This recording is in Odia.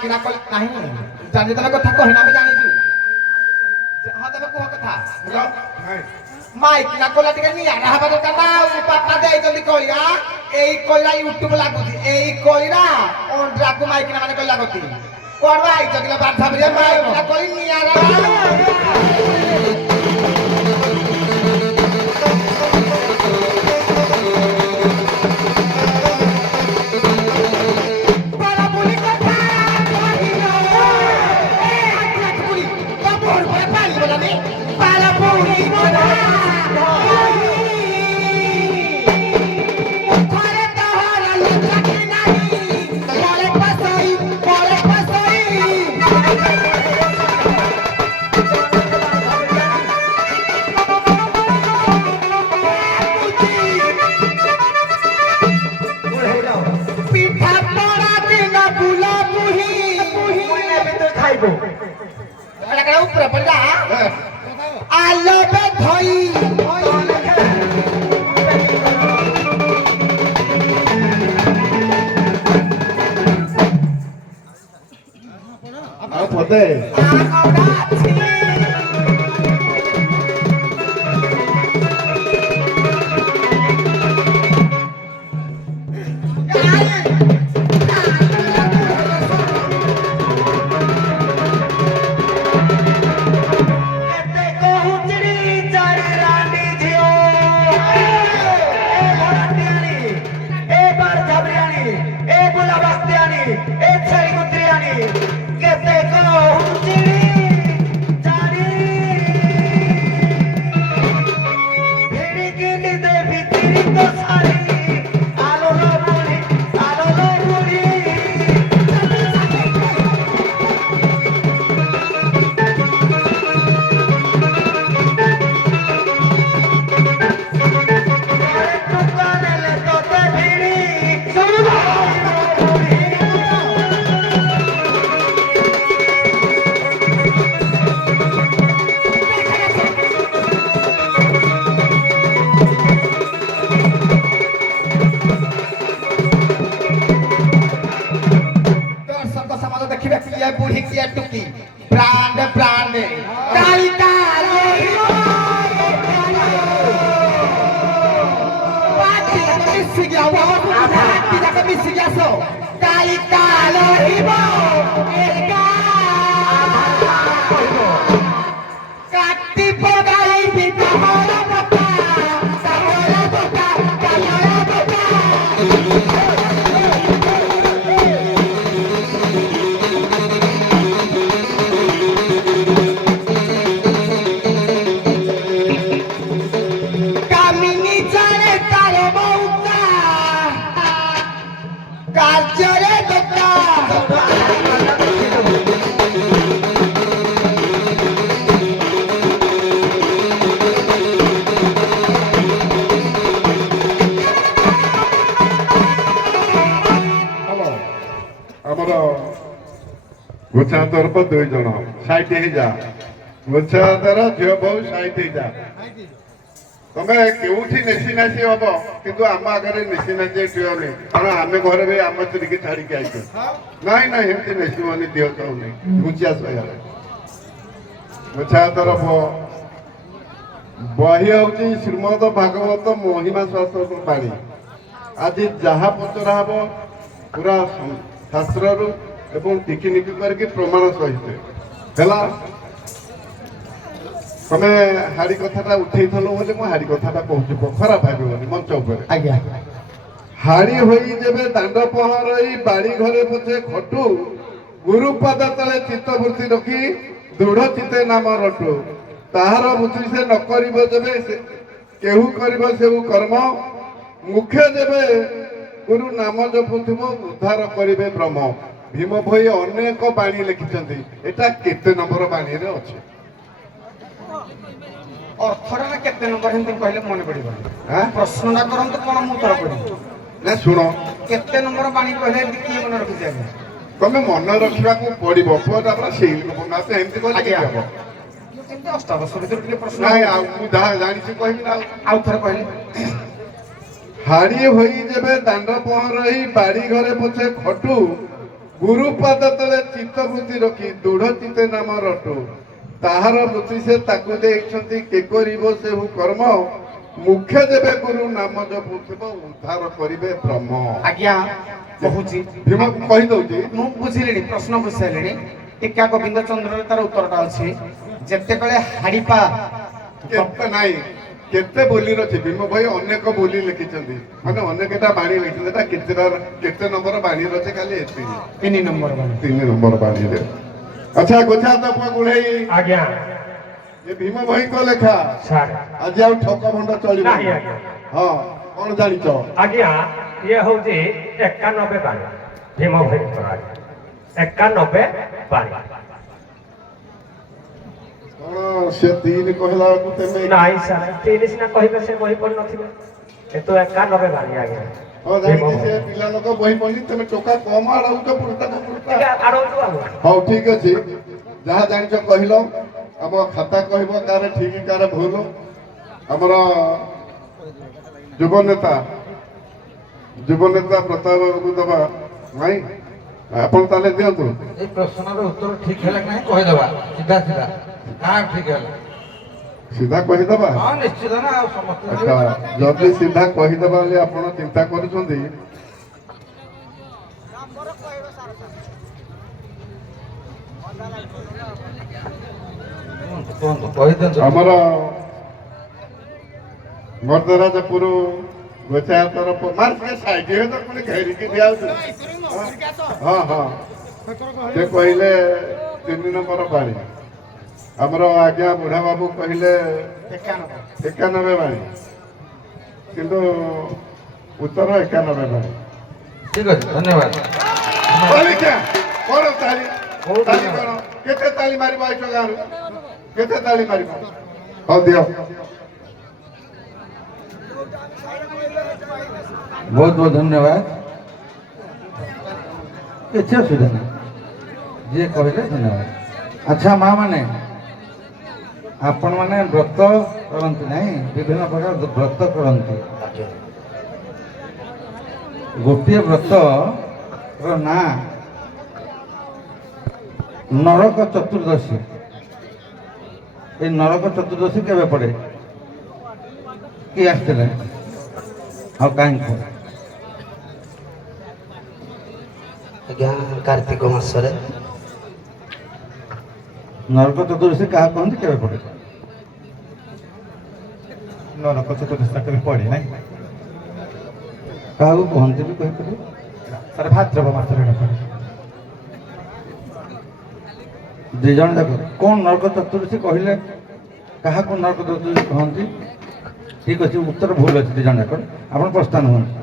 কিনা কল নাই জানি তলে কথা কহে না আমি জানিছু হ তবে কোহ কথা মাই কিনা কলা টিকে নিয়া রাহবা দরকার না পাটনা দেই জলদি কইরা এই কইরা ইউটিউব লাগুছি এই কইরা অন্ড্রাকু মাই কিনা মানে কইলা গতি করবা আই জগলা বাধা বলে মাই কিনা কই নিয়া রাহবা गोछा तरफ 2 जन साइड ही जा गोछा तर झियो बहु साइड ही जा तमे केउठी नेसी नासी हबो किंतु आम आगरे नेसी नासी ठियोनी कारण आमे घरे भी आम चुरी के छाड़ी के आइछे नाही नाही हेती नेसी मनी दियो चाउनी गुचिया सयारे गोछा तरफ बही होची श्रीमद भागवत महिमा शास्त्र पाणी आज जहा पचरा हबो पूरा शास्त्र एवं टिकी निकी करके प्रमाण सहित है ତମେ ହାଡ଼ି କଥାଟା ଉଠେଇଥିଲ ବୋଲି ମୁଁ ହାଡ଼ି କଥାଟା କହୁଛି ଖରାପ ଭାବିବନି ମଞ୍ଚ ଉପରେ। ଆଜ୍ଞା ହାଡ଼ି ହୋଇ ଯେବେ ଦାଣ୍ଡ ପହଁରଇ ବାଡ଼ି ଘରେ ପଛେ ଖଟୁ ଗୁରୁପାଦ ତଳେ ଚିତ୍ତବୃତ୍ତି ରଖି ଦୃଢ଼ ଚିତେ ନାମ ରଟୁ ତାହାର ବୁଝି ସେ ନ କରିବ ଯେବେ କେହୁ କରିବ ସେବୁ କର୍ମ ମୁଖେ ଯେବେ ଗୁରୁ ନାମ ଜପୁଥିବ ଉଦ୍ଧାର କରିବେ ବ୍ରହ୍ମ। ଭୀମ ଭୋଇ ଅନେକ ବାଣୀ ଲେଖିଛନ୍ତି, ଏଟା କେତେ ନମ୍ବର ବାଣୀରେ ଅଛି? ଅର୍ଥଟା ନା କେତେ ନମ୍ବର ଏମିତି କହିଲେ ମନେ ପଡ଼ିବନି। ଆଁ? ପ୍ରଶ୍ନଟା କରନ୍ତୁ କ'ଣ ମୁଁ ଉତ୍ତର କରିବି। ନା ଶୁଣ, କେତେ ନମ୍ବର ବାଣୀ କହିଲେ ଏମିତି କିଏ ମନେ ରଖିଛି ଆଜ୍ଞା? ତମେ ମନେ ରଖିବାକୁ ପଡିବ ପୁଅଟା ପୁରା ସେଇ ବନାତେ ଏମିତି କଲେ ଆଜ୍ଞା। କେମିତି ହବ? ଯେମିତି ଅଷ୍ଟାଦଶ ଭିତରେ ଟିକେ ପ୍ରଶ୍ନ ନାଇଁ ଆଉ ମୁଁ ଯାହା ଜାଣିଛି କହିବି ନା। ଆଉ ଥରେ କହିଲେ। ହାଡ଼ି ହୋଇ ଯେବେ ଦାଣ୍ଡ ପହଁରଇ ବାଡ଼ି ଘରେ ପଛେ ଖଟୁ ଗୁରୁପାଦ ତଳେ ଚିତ୍ତବୃତ୍ତି ରଖି ଦୃଢ଼ ଚିତେ ନାମ ରଟୁ ତାହାର ବୃତ୍ତି ସେ ତାକୁ ଦେଇଛନ୍ତି କେ କରିବ ସେବୁ କର୍ମ ମୁଖ୍ୟ ଯେବେ ଗୁରୁ ନାମ ଜପୁଥିବ ଉଦ୍ଧାର କରିବେ ବ୍ରହ୍ମ। ଆଜ୍ଞା କହୁଛି ଭୀମ କହିଦଉଛି ମୁଁ ବୁଝିଲିଣି, ପ୍ରଶ୍ନ ବୁଝିସାରିଲିଣି। ଟିକା ଗୋବିନ୍ଦ ଚନ୍ଦ୍ରରେ ତାର ଉତ୍ତରଟା ଅଛି। ଯେତେବେଳେ ହାଡ଼ିପା କେତେ ନାଇଁ କେତେ ବୋଲିର ଅଛି ଭୀମ ଭାଇ ଅନେକ ବୋଲି ଲେଖିଛନ୍ତି ମାନେ ଅନେକଟା ବାଣୀ ଲେଖିଛନ୍ତି ଏଟା କେତେ ନମ୍ବର ବାଣୀର ଅଛି ଖାଲି ଏତିକି 3 ନମ୍ବର ବାଣୀ। 3 ନମ୍ବର ବାଣୀରେ। ଆଚ୍ଛା ଗୋଛା ତ ପୁଅ ଗୁଢେଇ ଆଜ୍ଞା ଏ ଭୀମ ଭାଇଙ୍କ ଲେଖା ସାର୍ ଆଜି ଆଉ ଠକ ଭଣ୍ଡ ଚଳିବ ନାହିଁ ଆଜ୍ଞା। ହଁ କଣ ଜାଣିଛ? ଆଜ୍ଞା ଇଏ ହଉଛି 91 ବାଣୀ ଭୀମ ଭାଇଙ୍କର ଆଜ୍ଞା 91 ବାଣୀ। କଣ ସେ 3 କହିଲା ବେଳକୁ ତେମେ ନାଇଁ ସାର୍ 3 ସିନା କହିବେ ସେ ବହି ପଢି ନଥିବେ କିନ୍ତୁ 91 ବାଣୀ ଆଜ୍ଞା। ହଁ ଜାଣିଛି ସେ ପିଲା ଲୋକ ବହି ପଢି ତମେ ଟୋକା କମ ଆଡଉଛ ପୁରୁଷାକୁ ଟିକେ ଆଡ଼ଉଛୁ ଆଉ। ହଉ ଠିକ ଅଛି ଯାହା ଜାଣିଛ କହିଲ ଆମ ଖାତା କହିବ କାହାର ଠିକ କାହାର ଭୁଲ। ଆମର ଯୁବ ନେତା ପ୍ରତାପ ବାବୁକୁ ଦବା ନାଇଁ ଆପଣ ତାହେଲେ ଦିଅନ୍ତୁ। এই প্রশ্নর উত্তর ঠিক হলে না কইদেবা সিধা সিধা কার ঠিক হলে ସିଧା କହିଦବା। হ্যাঁ নিশ্চিত না আর সমস্ত ଆଚ୍ଛା ଯଦି ସିଧା କହିଦବା ବୋଲି ଆପଣ ଚିନ୍ତା କରୁଛନ୍ତି কোন কইদেন ଆମର ମର୍ଦ୍ଦରାଜପୁର ଗୋଛା ତରଫ ମାର ସେ ସାଇଡରେ ତ ପୁଣି ଘେରିକି ଦିଆଉଛି। ହଁ ହଁ ସେ କହିଲେ 3 ନମ୍ବର ବାଣୀ। ଆମର ଆଜ୍ଞା ବୁଢା ବାବୁ କହିଲେ 91 ବାଣୀ କିନ୍ତୁ ଉତ୍ତର 91 ବାଣୀ। ঠিক আছে ধন্যবাদ। କହିଲେ କଣ ତାଳି ତାଳି କଣ କେତେ ତାଳି ମାରିବ ଏଇଠ ଗାଁରୁ କେତେ ତାଳି ମାରିବ? ହଉ ଦିଅ। ବହୁତ ବହୁତ ଧନ୍ୟବାଦ। କିଛି ଅସୁବିଧା ନାହିଁ ଯିଏ କହିଲେ ଧନ୍ୟବାଦ। ଆଚ୍ଛା ମା ମାନେ ଆପଣମାନେ ବ୍ରତ କରନ୍ତି ନାହିଁ ବିଭିନ୍ନ ପ୍ରକାର ବ୍ରତ କରନ୍ତି। ଗୋଟିଏ ବ୍ରତର ନାଁ ନରକ ଚତୁର୍ଦ୍ଦଶୀ। এই নরক চতুর্দশী কেবে পড়ে কি আসছিলে ଆଉ କାହିଁକି? ଆଜ୍ଞା କାର୍ତ୍ତିକ ମାସରେ। ନରକ ଚତୁର୍ଦଶୀ କାହା କହନ୍ତି କେବେ ପଡେ? ନରକ ଚତୁର୍ଦଶୀ କେବେ ପଡେ ନାହିଁ କାହାକୁ କୁହନ୍ତି ବି କହିପାରିବେ? ସାର୍ ଭାଦ୍ରବ ମାସରେ ପଡେ। 2 ଜଣ ଯାକ କଣ ନରକ ଚତୁର୍ଦଶୀ କହିଲେ କାହାକୁ ନରକ ଚତୁର୍ଦଶୀ କହନ୍ତି? ଠିକ ଅଛି ଉତ୍ତର ଭୁଲ ଅଛି 2 ଜଣ ଯାକ। ଆପଣ ପ୍ରସ୍ଥାନ ହୁଅନ୍ତୁ।